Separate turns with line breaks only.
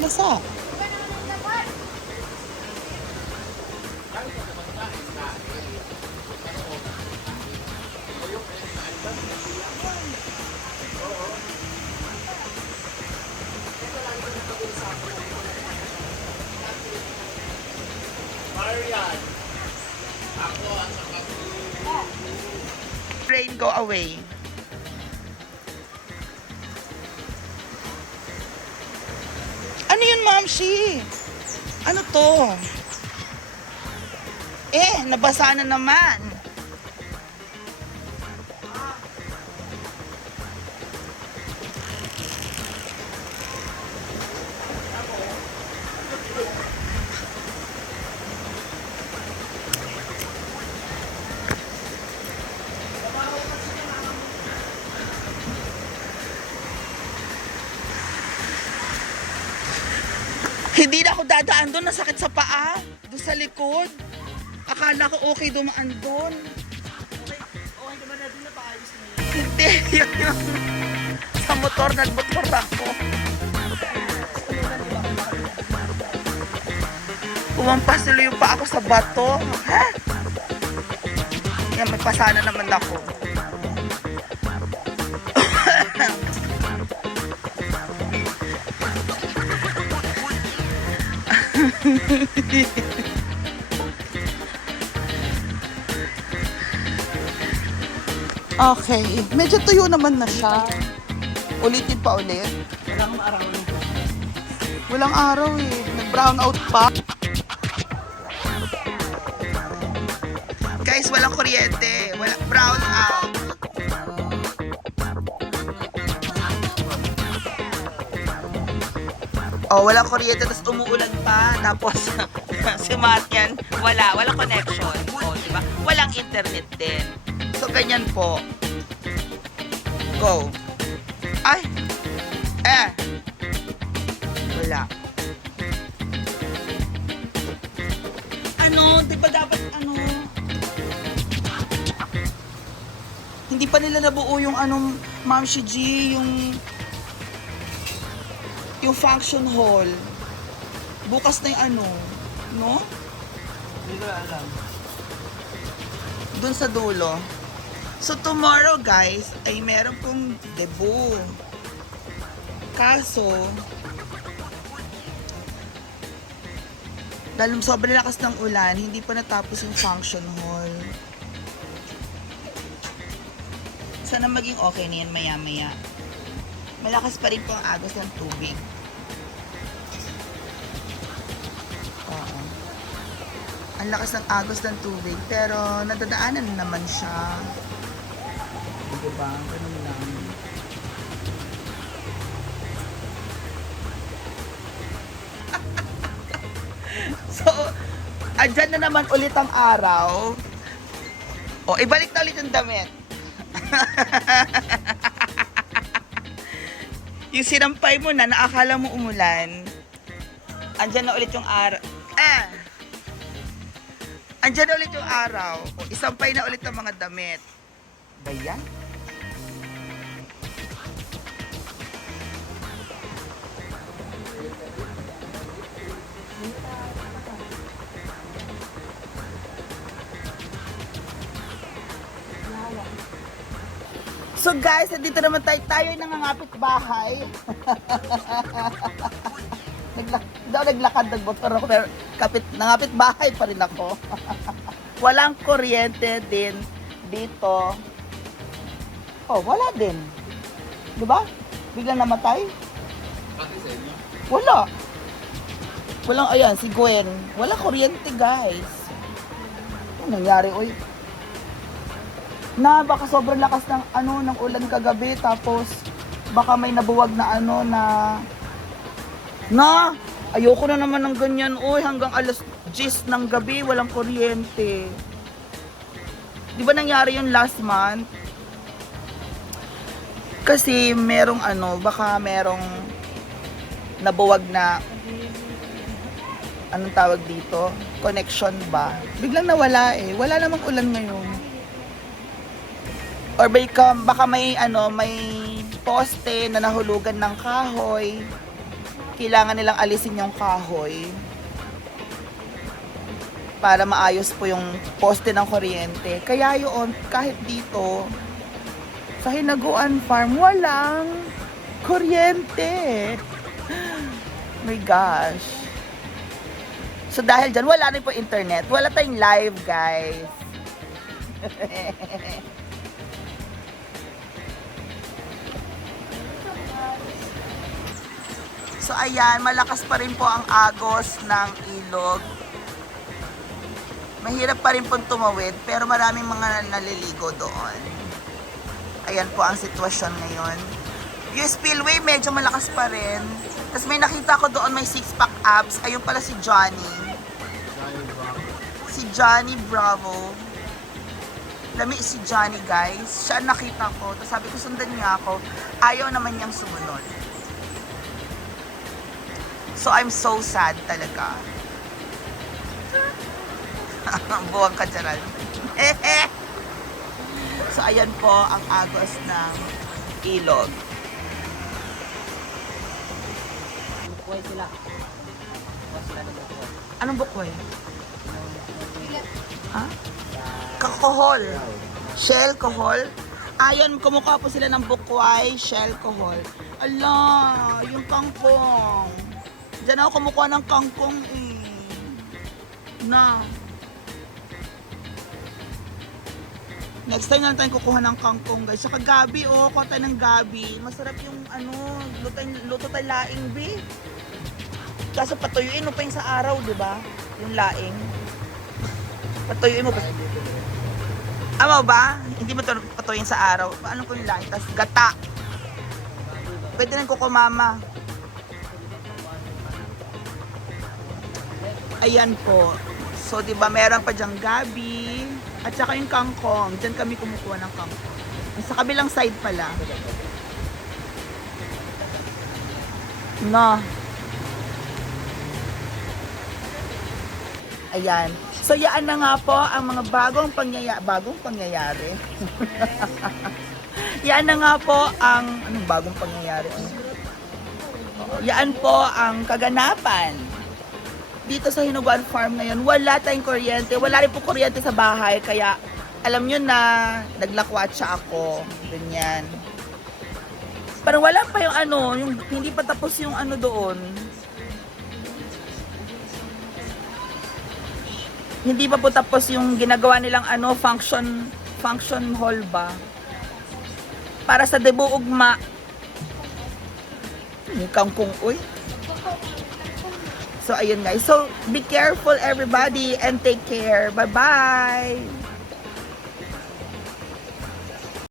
Lasa.
Marian. Ako at saka.
Rain, go away. Yun, Mamshi? Ano to? Eh, nabasa na naman. Hindi na ako dadaan doon, nasakit sa paa. Doon sa likod. Akala ko okay dumaan doon.
Okay na din na paayos na yun.
Hindi, yun yung sa motor, nagmotor ako. Umampas tuloy yung pa ako sa bato. Ha? Yan, may pasana naman ako. Okay. Medyo tuyo naman na siya. Ulitin pa ulit.
Wala akong araw.
Walang araw eh. Nag-brown out pa. Guys, walang kuryente. Walang brown out. Oh, walang kuryente, tapos umuulan pa. Tapos, si Matt wala. Walang connection. Oh, di ba? Walang internet din. So, ganyan po. Go. Ay! Eh! Wala. Ano, di ba dapat ano? Hindi pa nila nabuo yung anong Ma'am Shi G, yung yung function hall. Bukas na yung ano, no?
Hindi ko alam.
Doon sa dulo. So tomorrow guys, ay meron pong debut. Kaso, dahil sobrang lakas ng ulan, hindi pa natapos yung function hall. Sana maging okay na yan maya-maya. Malakas pa rin po ang agos ng tubig. Ang lakas ng agos ng tubig, pero nadadaanan naman siya. Diba? Ganun lang. so, andyan na naman ulit ang araw. O, ibalik na ulit ang damit. yung sinampay mo na, naakala mo umulan, andyan na ulit yung araw. Ah! Andyan na ulit yung araw. O, isampay na ulit ang mga damit. Ba yan? So guys, dito naman tayo, tayo ay nangangapit bahay. Daw naglakad, nagmotor ako, pero kapit, nangapit bahay pa rin ako. Walang kuryente din dito. Oh, wala din. Di ba? Biglang namatay? Wala. Walang, ayan, si Gwen. Wala kuryente, guys. Ano nangyari, oy? Na, baka sobrang lakas ng, ano, ng ulan kagabi, tapos, baka may nabuwag na, ano, na, na, ayoko na naman ng ganyan, oy, hanggang alas 10 ng gabi, walang kuryente. Di ba nangyari yun last month? Kasi merong ano, baka merong nabuwag na anong tawag dito? Connection ba? Biglang nawala eh. Wala namang ulan ngayon. Or baka, baka may ano, may poste na nahulugan ng kahoy. Kailangan nilang alisin yung kahoy para maayos po yung poste ng kuryente. Kaya yun, kahit dito, sa Hinaguan Farm, walang kuryente. My gosh. So dahil dyan, wala rin po internet. Wala tayong live, guys. so ayan, malakas pa rin po ang agos ng ilog. Mahirap pa rin pong tumawid, pero maraming mga naliligo doon. Ayan po ang sitwasyon ngayon. Yung spillway, medyo malakas pa rin. Tapos may nakita ko doon, may six-pack abs. Ayun pala si Johnny. Si Johnny Bravo. Lami si Johnny, guys. Siya nakita ko. Tapos sabi ko, sundan niya ako. Ayaw naman niyang sumunod. So, I'm so sad talaga. Buwang ka, Gerald. so, ayan po ang agos ng ilog.
Buhay sila. Ng.
Anong bukoy? Ha? Kakohol. Shell kohol. Ayan, kumukuha po sila ng bukway, shell kohol. Ala, yung kangkong. Diyan ako kumukuha ng kangkong eh. Na. Next time na lang tayo kukuha ng kangkong guys. Saka gabi oh, kuha tayo ng gabi. Masarap yung ano, luto, luto tayo laing be. Kaso patuyuin mo pa yung sa araw, di ba? Yung laing. Patuyuin mo pa. Ama ba? Hindi mo ito patuyuin sa araw. Paano ko yung laing? Tapos gata. Pwede rin kukumama. Ayan po. So, di ba, meron pa diyang gabi. At saka yung kangkong. Diyan kami kumukuha ng kangkong. Sa kabilang side pala. No. Ayan. So, yaan na nga po ang mga bagong pangyayari. Bagong pangyayari? yaan na nga po ang... Anong bagong pangyayari? Yaan po ang kaganapan. Dito sa Hinuguan Farm ngayon, wala tayong kuryente. Wala rin po kuryente sa bahay. Kaya, alam nyo na, naglakwatsa ako. Ganyan. Parang wala pa yung ano, yung hindi pa tapos yung ano doon. Hindi pa po tapos yung ginagawa nilang ano, function function hall ba? Para sa debo ugma. Yung kangkong, uy. So, ayun guys. So, be careful everybody and take care. Bye-bye!